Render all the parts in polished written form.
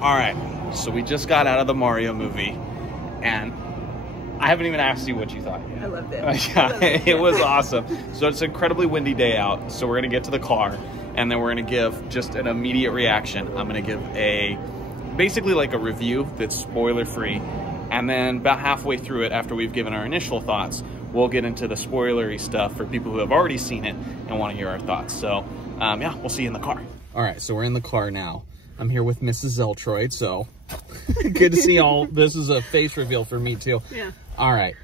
All right, so we just got out of the Mario movie, and I haven't even asked you what you thought yet. I loved it. Yeah, it was awesome. So it's an incredibly windy day out, so we're going to get to the car, and then we're going to give just an immediate reaction. I'm going to give basically like a review that's spoiler-free, and then about halfway through it, after we've given our initial thoughts, we'll get into the spoilery stuff for people who have already seen it and want to hear our thoughts. So, yeah, we'll see you in the car. All right, so we're in the car now. I'm here with Mrs. Zeltroid, so good to see y'all. This is a face reveal for me, too. Yeah. All right,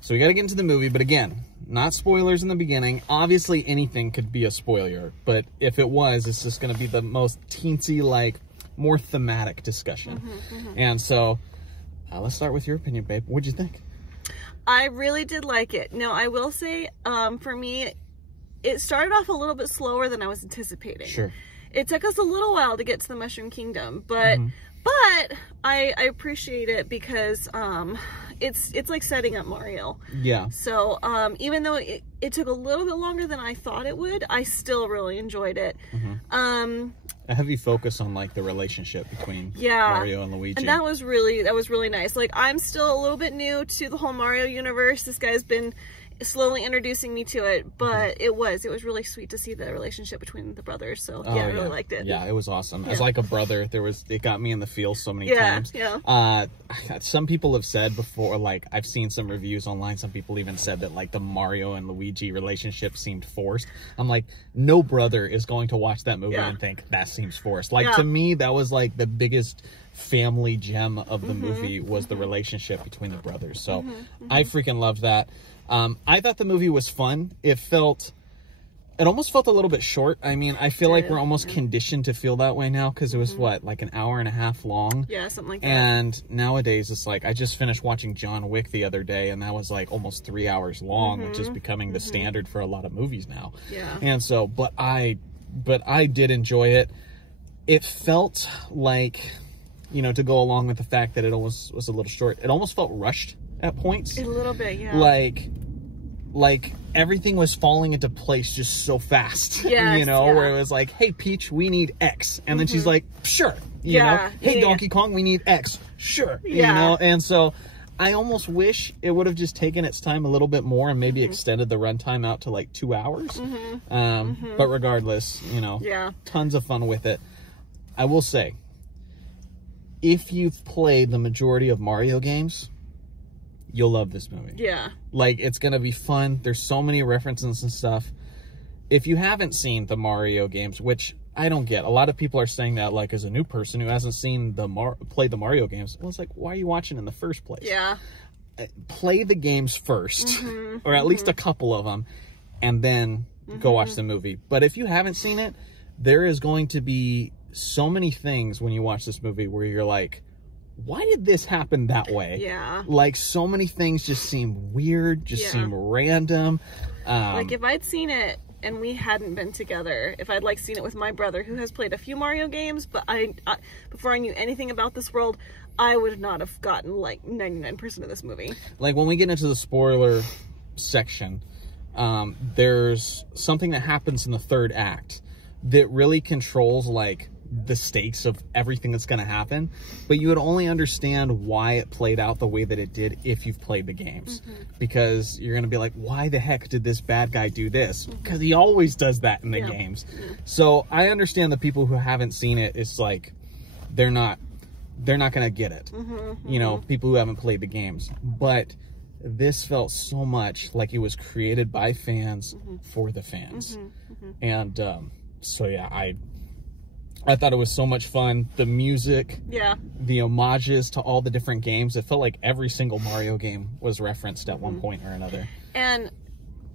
so we got to get into the movie, but again, not spoilers in the beginning. Obviously, anything could be a spoiler, but if it was, it's just going to be the most teensy, like, more thematic discussion. And so, let's start with your opinion, babe. What'd you think? I really did like it. Now, I will say, for me, it started off a little bit slower than I was anticipating. Sure. It took us a little while to get to the Mushroom Kingdom, but but I appreciate it because it's like setting up Mario. Yeah. So even though it took a little bit longer than I thought it would, I still really enjoyed it. A heavy focus on like the relationship between Mario and Luigi. And that was really nice. Like, I'm still a little bit new to the whole Mario universe. This guy's been slowly introducing me to it, but it was really sweet to see the relationship between the brothers. So yeah, I really liked it. Yeah, it was awesome. As like a brother, it got me in the feels so many times. Yeah. Some people have said before, like I've seen some reviews online, some people even said that like the Mario and Luigi relationship seemed forced. I'm like, no brother is going to watch that movie and think that seems forced. Like to me, that was like the biggest family gem of the movie was the relationship between the brothers. So I freaking loved that. I thought the movie was fun. It almost felt a little bit short. I mean, I feel like we're almost conditioned to feel that way now because it was what, like an hour and a half long? Yeah, something like that. And nowadays it's like, I just finished watching John Wick the other day and that was like almost 3 hours long, which is becoming the standard for a lot of movies now. Yeah. And so, but I did enjoy it. It felt like, you know, to go along with the fact that it almost was a little short, it almost felt rushed at points. A little bit, yeah. Like everything was falling into place just so fast. Yes, you know, where it was like, hey Peach, we need X. And then she's like, sure. You know, hey Donkey Kong, we need X. Sure. You know, and so I almost wish it would have just taken its time a little bit more and maybe extended the runtime out to like 2 hours. But regardless, you know, tons of fun with it. I will say, if you've played the majority of Mario games, you'll love this movie. Yeah. Like, it's going to be fun. There's so many references and stuff. If you haven't seen the Mario games, which I don't get. A lot of people are saying that, like, as a new person who hasn't seen played the Mario games. Well, it's like, why are you watching in the first place? Yeah. Play the games first, or at least a couple of them, and then go watch the movie. But if you haven't seen it, there is going to be so many things when you watch this movie where you're like, why did this happen that way? Yeah. Like, so many things just seem weird, just seem random. Like, if I'd seen it and we hadn't been together, if I'd, like, seen it with my brother, who has played a few Mario games, but before I knew anything about this world, I would not have gotten, like, 99% of this movie. Like, when we get into the spoiler section, there's something that happens in the third act that really controls, like, the stakes of everything that's going to happen, but you would only understand why it played out the way that it did if you've played the games, because you're going to be like, why the heck did this bad guy do this? Because he always does that in the games. So I understand the people who haven't seen it, it's like they're not going to get it. You know, people who haven't played the games, but this felt so much like it was created by fans for the fans. And so yeah, I thought it was so much fun. The music, the homages to all the different games. It felt like every single Mario game was referenced at one point or another. And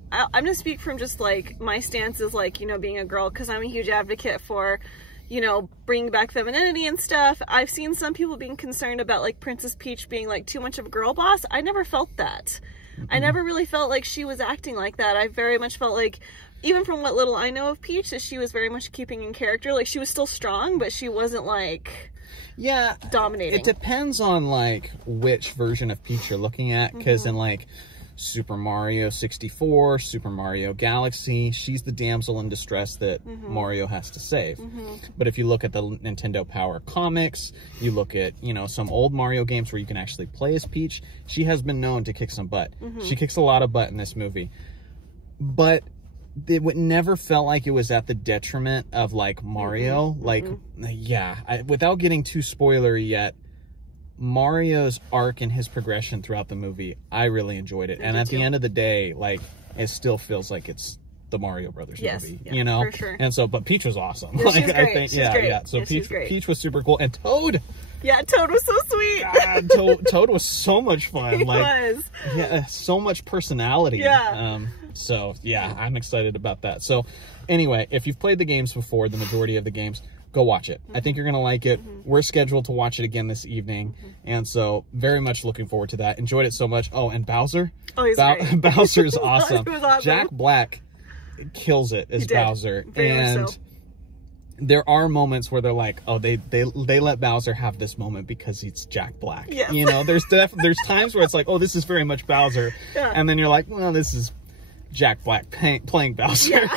I'm going to speak from just, like, my stance as, like, you know, being a girl, because I'm a huge advocate for, you know, bringing back femininity and stuff. I've seen some people being concerned about, like, Princess Peach being, like, too much of a girl boss. I never felt that. I never really felt like she was acting like that. I very much felt like, even from what little I know of Peach, that she was very much keeping in character. Like, she was still strong, but she wasn't, like, dominating. It depends on, like, which version of Peach you're looking at, because in, like, Super Mario 64, Super Mario Galaxy. She's the damsel in distress that Mario has to save. But if you look at the Nintendo Power comics, you look at, you know, some old Mario games where you can actually play as Peach, she has been known to kick some butt. She kicks a lot of butt in this movie. But it would never felt like it was at the detriment of, like, Mario. Like, yeah, without getting too spoilery yet, Mario's arc and his progression throughout the movie, I really enjoyed it. And at the end of the day, like, it still feels like it's the Mario Brothers movie, you know? For sure. And so, but Peach was awesome. Yeah, like, she's I great. think, she's yeah, great. yeah. So Yeah, Peach was super cool. And Toad. Yeah, Toad was so sweet. God, Toad was so much fun. He like, was. Yeah, so much personality. Yeah. So yeah, I'm excited about that. So anyway, if you've played the games before, the majority of the games, go watch it. I think you're going to like it. We're scheduled to watch it again this evening. And so very much looking forward to that. Enjoyed it so much. Oh, and Bowser. Oh, he's great. Bowser's awesome. He was awesome. Jack Black kills it as Bowser. And so. there are moments where they're like, oh, they let Bowser have this moment because it's Jack Black. Yes. You know, there's times where it's like, oh, this is very much Bowser. Yeah. And then you're like, well, this is Jack Black playing Bowser. Yeah.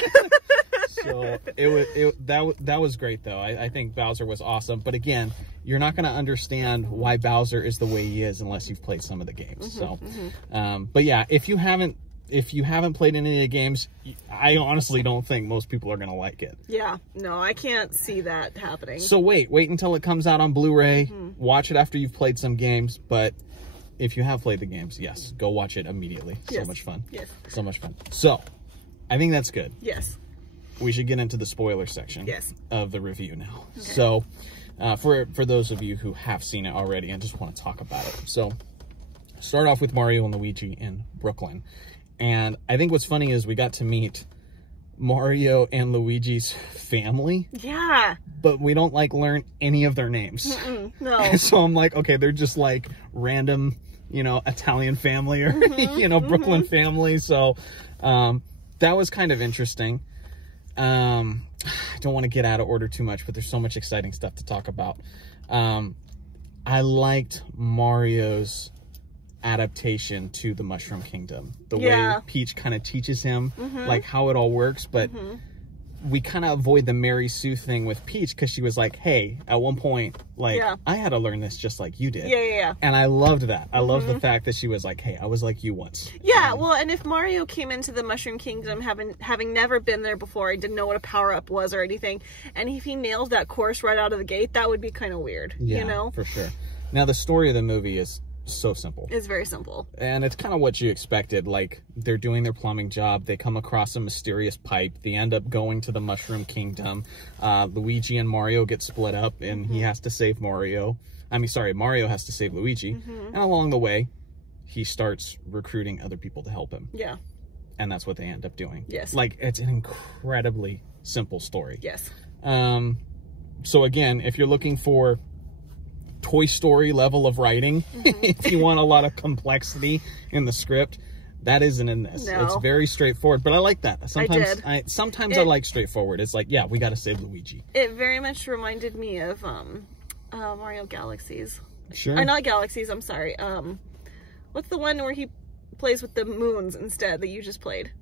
So that was great though. I think Bowser was awesome. But again, you're not going to understand why Bowser is the way he is unless you've played some of the games. But yeah, if you haven't played any of the games, I honestly don't think most people are going to like it. Yeah, no, I can't see that happening. So wait until it comes out on Blu-ray. Watch it after you've played some games. But if you have played the games, yes, go watch it immediately. Yes. So much fun. Yes. So much fun. So I think that's good. Yes. We should get into the spoiler section of the review now. Okay. So for those of you who have seen it already and just want to talk about it. So start off with Mario and Luigi in Brooklyn. And I think what's funny is we got to meet Mario and Luigi's family. Yeah. But we don't like learn any of their names. No. So I'm like, okay, they're just like random, you know, Italian family or, you know, Brooklyn family. So that was kind of interesting. I don't want to get out of order too much, but there's so much exciting stuff to talk about. I liked Mario's adaptation to the Mushroom Kingdom. The way Peach kind of teaches him like how it all works, but we kind of avoid the Mary Sue thing with Peach because she was like, hey, at one point, like, I had to learn this just like you did. Yeah. And I loved that. I loved the fact that she was like, hey, I was like you once. Yeah, well, and if Mario came into the Mushroom Kingdom having never been there before, he didn't know what a power-up was or anything, and if he nails that course right out of the gate, that would be kind of weird, you know? For sure. Now, the story of the movie is so simple. It's very simple. And it's kind of what you expected. Like, they're doing their plumbing job. They come across a mysterious pipe. They end up going to the Mushroom Kingdom. Luigi and Mario get split up, and he has to save Mario. Mario has to save Luigi. And along the way, he starts recruiting other people to help him. Yeah. And that's what they end up doing. Yes. Like, it's an incredibly simple story. Yes. So again, if you're looking for Toy Story level of writing, if you want a lot of complexity in the script, that isn't in this. No. It's very straightforward, but I like that. Sometimes I like straightforward. It's like, yeah, we got to save Luigi. It very much reminded me of Mario Galaxies. Sure. Not Galaxies, I'm sorry. What's the one where he plays with the moons instead that you just played?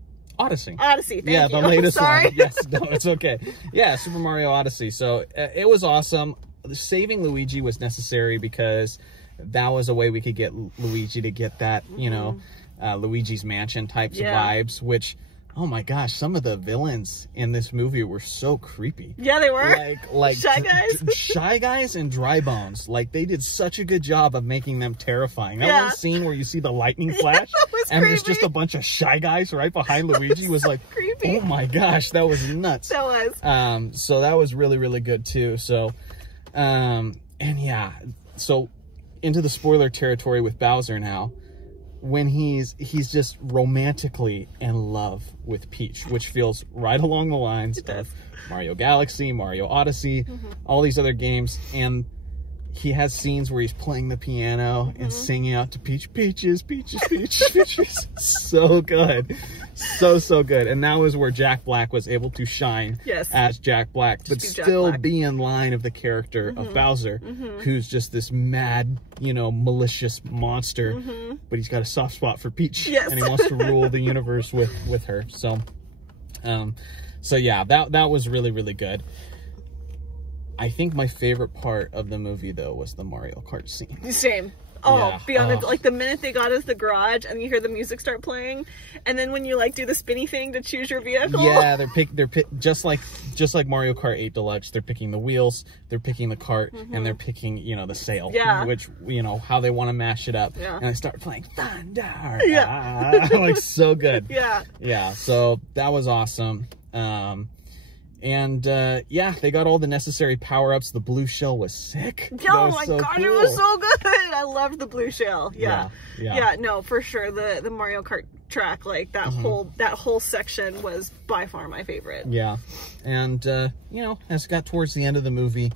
Odyssey. Thank you. Yeah, the latest one. Yes, no, it's okay. Yeah, Super Mario Odyssey. So it was awesome. Saving Luigi was necessary because that was a way we could get Luigi to get that, you know, Luigi's Mansion types of vibes, which, oh my gosh, some of the villains in this movie were so creepy. Yeah, they were. Like Shy Guys. Shy Guys and Dry Bones. Like, they did such a good job of making them terrifying. That one scene where you see the lightning flash and there's just a bunch of Shy Guys right behind Luigi was like, creepy. Oh my gosh, that was nuts. That was. So that was really, really good too. So, and yeah, so into the spoiler territory with Bowser now, when he's just romantically in love with Peach, which feels right along the lines of Mario Galaxy, Mario Odyssey, all these other games. And he has scenes where he's playing the piano and singing out to Peach, peaches, peaches, peaches, peaches. So good. So good. And that was where Jack Black was able to shine as Jack Black, but still be in line of the character of Bowser, who's just this mad, you know, malicious monster, but he's got a soft spot for Peach, and he wants to rule the universe with her. So, so yeah, that was really, really good. I think my favorite part of the movie, though, was the Mario Kart scene. Same. Oh, beyond it. Like, the minute they got us the garage and you hear the music start playing, and then when you, like, do the spinny thing to choose your vehicle. Yeah, they're just like Mario Kart 8 Deluxe, they're picking the wheels, they're picking the cart, and they're picking, you know, the sail. Yeah. Which, you know, how they want to mash it up. Yeah. And they start playing Thunder. Yeah. Like, so good. Yeah. Yeah, so that was awesome. And yeah, they got all the necessary power-ups. The blue shell was sick. Oh my god, cool. It was so good. I loved the blue shell. Yeah. No, for sure. The Mario Kart track, like that whole section was by far my favorite. Yeah. And you know, as it got towards the end of the movie,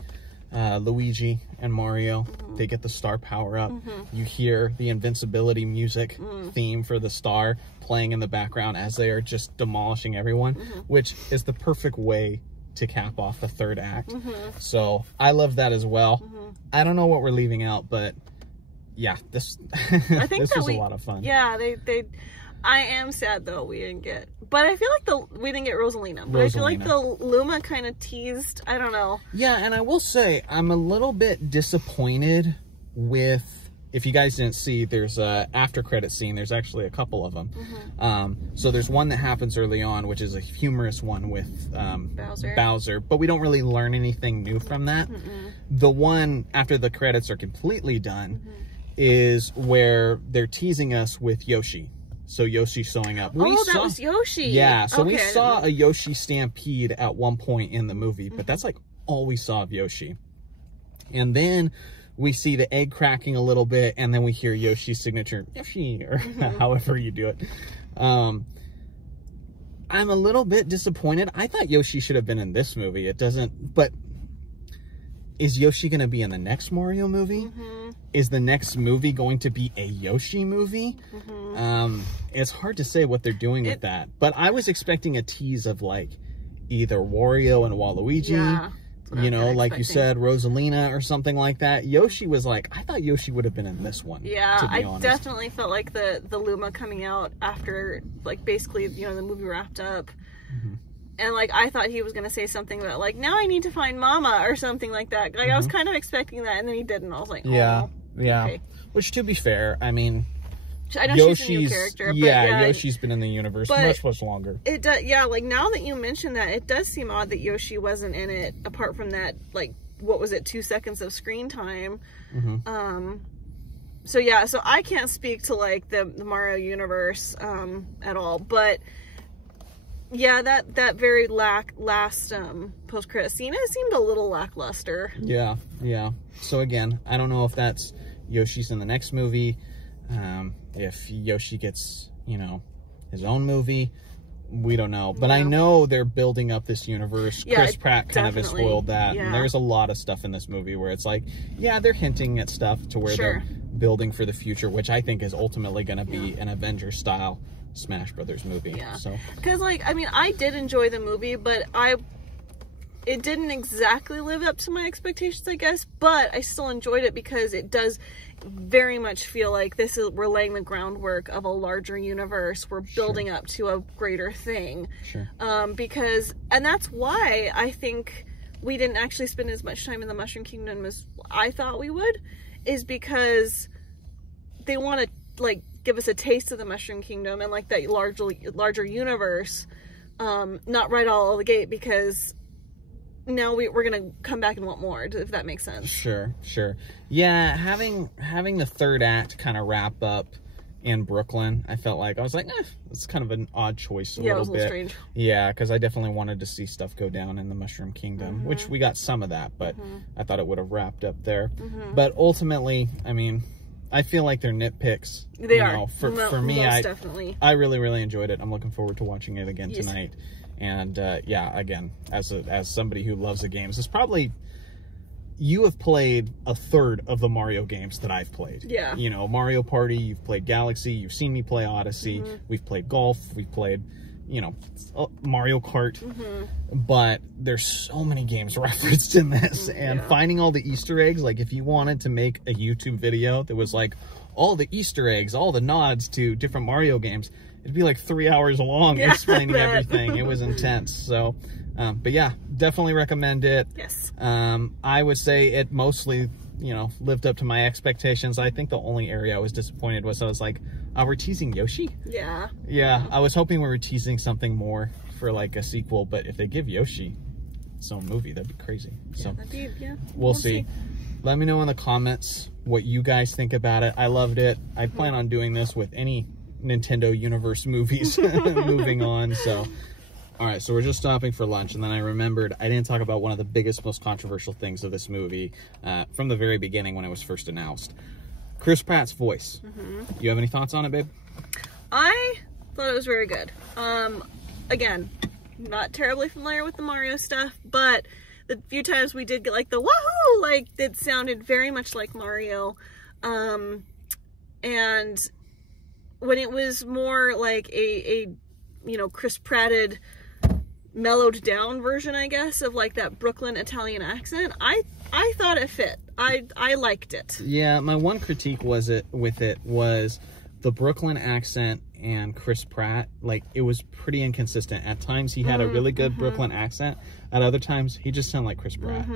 Luigi and Mario, they get the star power up. You hear the invincibility music theme for the star playing in the background as they are just demolishing everyone, which is the perfect way to cap off the third act. So I love that as well. I don't know what we're leaving out, but yeah, this I think this was a lot of fun. Yeah, they I am sad though we didn't get, but I feel like we didn't get Rosalina. But I feel like the Luma kind of teased. I don't know. Yeah, and I will say I'm a little bit disappointed with. If you guys didn't see, there's a after credit scene. There's actually a couple of them. So there's one that happens early on, which is a humorous one with Bowser, but we don't really learn anything new from that. The one after the credits are completely done is where they're teasing us with Yoshi. So Yoshi showing up. That was Yoshi. Yeah, so we saw a Yoshi stampede at one point in the movie, but that's like all we saw of Yoshi. And then we see the egg cracking a little bit, and then we hear Yoshi's signature, Yoshi, or however you do it. I'm a little bit disappointed. I thought Yoshi should have been in this movie. It doesn't, but is Yoshi going to be in the next Mario movie? Is the next movie going to be a Yoshi movie? It's hard to say what they're doing with that, but I was expecting a tease of like either Wario and Waluigi, you know, like you said, Rosalina or something like that. Yoshi was like, I thought Yoshi would have been in this one. Yeah, to be honest. Definitely felt like the Luma coming out after, like, basically, you know, the movie wrapped up. And, like, I thought he was going to say something about, like, now I need to find Mama or something like that. Like, I was kind of expecting that, and then he didn't. I was like, oh. Yeah. Okay. Which, to be fair, I mean, I know Yoshi's a new character, but Yoshi's been in the universe much longer. It does, yeah. Like, now that you mention that, it does seem odd that Yoshi wasn't in it, apart from that, like, what was it, 2 seconds of screen time. So yeah, so I can't speak to like the Mario universe at all, but yeah, that very last post credit scene, it seemed a little lackluster. Yeah. So again, I don't know if that's Yoshi's in the next movie. If Yoshi gets, you know, his own movie, we don't know. But I know they're building up this universe. Yeah, Chris Pratt kind of has spoiled that. Yeah. And there's a lot of stuff in this movie where it's like, yeah, they're hinting at stuff to where they're building for the future, which I think is ultimately going to be an Avengers-style Smash Brothers movie. Yeah. So, because, like, I mean, I did enjoy the movie, but it didn't exactly live up to my expectations, I guess, but I still enjoyed it because it does very much feel like we're laying the groundwork of a larger universe. We're building up to a greater thing. Because, and that's why I think we didn't actually spend as much time in the Mushroom Kingdom as I thought we would, is because they want to, like, give us a taste of the Mushroom Kingdom and, like, that larger universe, not right all the gate, because now we're gonna come back and want more, if that makes sense. Sure. Yeah, having the third act kind of wrap up in Brooklyn, I felt like, I was like, it's kind of an odd choice a little bit. Yeah, it was a little strange. Yeah, because I definitely wanted to see stuff go down in the Mushroom Kingdom, which we got some of that, but I thought it would have wrapped up there. But ultimately, I mean, I feel like they're nitpicks. They are. Know, for me, definitely. I really enjoyed it. I'm looking forward to watching it again tonight. And yeah, again, as somebody who loves the games, it's probably you have played a third of the Mario games that I've played. Yeah. You know, Mario Party, you've played Galaxy, you've seen me play Odyssey, we've played Golf, we've played, you know, Mario Kart, but there's so many games referenced in this, and finding all the Easter eggs, like if you wanted to make a YouTube video that was like all the Easter eggs, all the nods to different Mario games, it'd be like 3 hours long explaining everything. It was intense. So, but yeah, definitely recommend it. Yes. I would say it mostly, you know, lived up to my expectations. I think the only area I was disappointed was I was like, oh, we're teasing Yoshi? Yeah. Yeah, I was hoping we were teasing something more for like a sequel, but if they give Yoshi its own movie, that'd be crazy. Yeah, so that'd be, we'll see. Let me know in the comments what you guys think about it. I loved it. I plan on doing this with any Nintendo Universe movies moving on. So, all right, so we're just stopping for lunch, and then I remembered I didn't talk about one of the biggest, most controversial things of this movie from the very beginning when it was first announced. Chris Pratt's voice. You have any thoughts on it, babe? I thought it was very good. Again, not terribly familiar with the Mario stuff, but the few times we did get like the wahoo, like it sounded very much like Mario. And when it was more like a you know, Chris Pratted, mellowed down version, I guess, of like that Brooklyn Italian accent, I thought it fit. I liked it. Yeah, my one critique was the Brooklyn accent and Chris Pratt, like, it was pretty inconsistent. At times he had a really good Brooklyn accent. At other times he just sounded like Chris Pratt.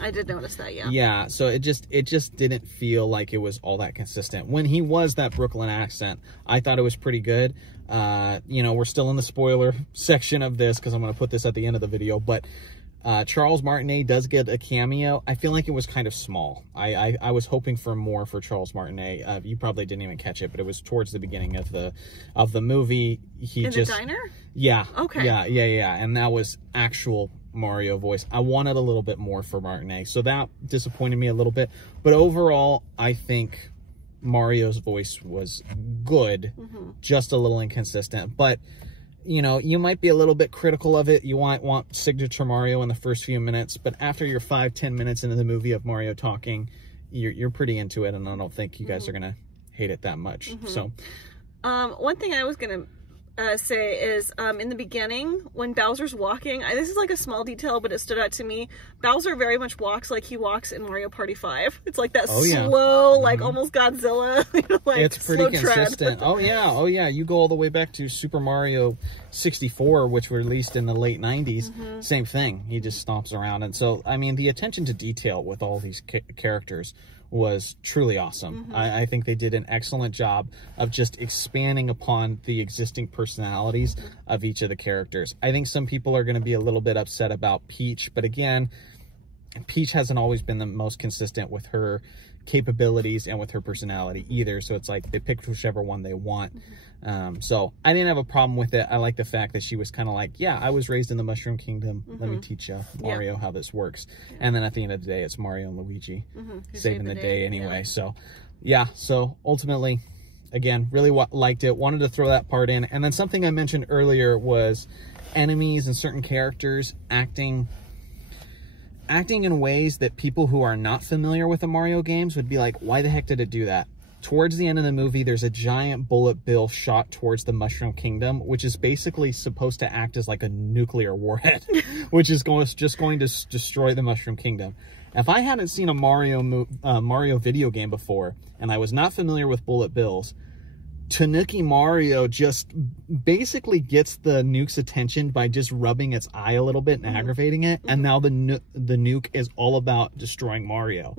I did notice that, yeah. Yeah, so it just didn't feel like it was all that consistent. When he was that Brooklyn accent, I thought it was pretty good. You know, we're still in the spoiler section of this because I'm going to put this at the end of the video, but Charles Martinet does get a cameo. I feel like it was kind of small. I was hoping for more for Charles Martinet. You probably didn't even catch it, but it was towards the beginning of the movie. In the diner? Yeah. Okay. Yeah. And that was actual Mario voice. I wanted a little bit more for Martinet, so that disappointed me a little bit. But overall, I think Mario's voice was good, just a little inconsistent. But you know, you might be a little bit critical of it. You might want signature Mario in the first few minutes, but after you're 5-10 minutes into the movie of Mario talking, you're pretty into it, and I don't think you guys are gonna hate it that much. So one thing I was gonna say is in the beginning when Bowser's walking, this is like a small detail, but it stood out to me. Bowser very much walks like he walks in Mario Party 5. It's like that slow, like almost Godzilla, you know, like it's pretty consistent. Oh yeah. You go all the way back to Super Mario 64, which were released in the late 90s. Same thing. He just stomps around, and so I mean the attention to detail with all these characters was truly awesome. I think they did an excellent job of just expanding upon the existing personalities of each of the characters. I think some people are going to be a little bit upset about Peach, but again, Peach hasn't always been the most consistent with her capabilities and with her personality either, so it's like they picked whichever one they want. So I didn't have a problem with it. I like the fact that she was kind of like, yeah, I was raised in the Mushroom Kingdom, let me teach you, Mario, how this works. And then at the end of the day, it's Mario and Luigi saving the day anyway. So yeah, so ultimately, again, really liked it, wanted to throw that part in. And then something I mentioned earlier was enemies and certain characters acting in ways that people who are not familiar with the Mario games would be like, why the heck did it do that? Towards the end of the movie, there's a giant bullet bill shot towards the Mushroom Kingdom, which is basically supposed to act as like a nuclear warhead, which is just going to destroy the Mushroom Kingdom. If I hadn't seen a Mario video game before, and I was not familiar with bullet bills, Tanuki Mario just basically gets the nuke's attention by just rubbing its eye a little bit and aggravating it, and now the nuke is all about destroying Mario.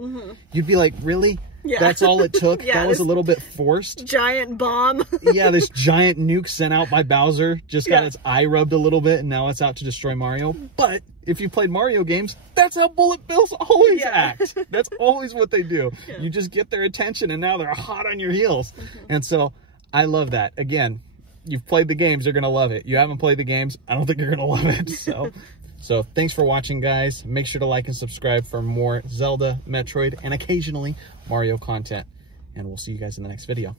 You'd be like, really? Yeah. That's all it took? That was a little bit forced. Giant bomb. Yeah, this giant nuke sent out by Bowser just got its eye rubbed a little bit, and now it's out to destroy Mario. But if you played Mario games, that's how bullet bills always act. That's always what they do. You just get their attention, and now they're hot on your heels. And so I love that. Again, you've played the games, you're going to love it. You haven't played the games, I don't think you're going to love it. So thanks for watching, guys. Make sure to like and subscribe for more Zelda, Metroid, and occasionally Mario content. And we'll see you guys in the next video.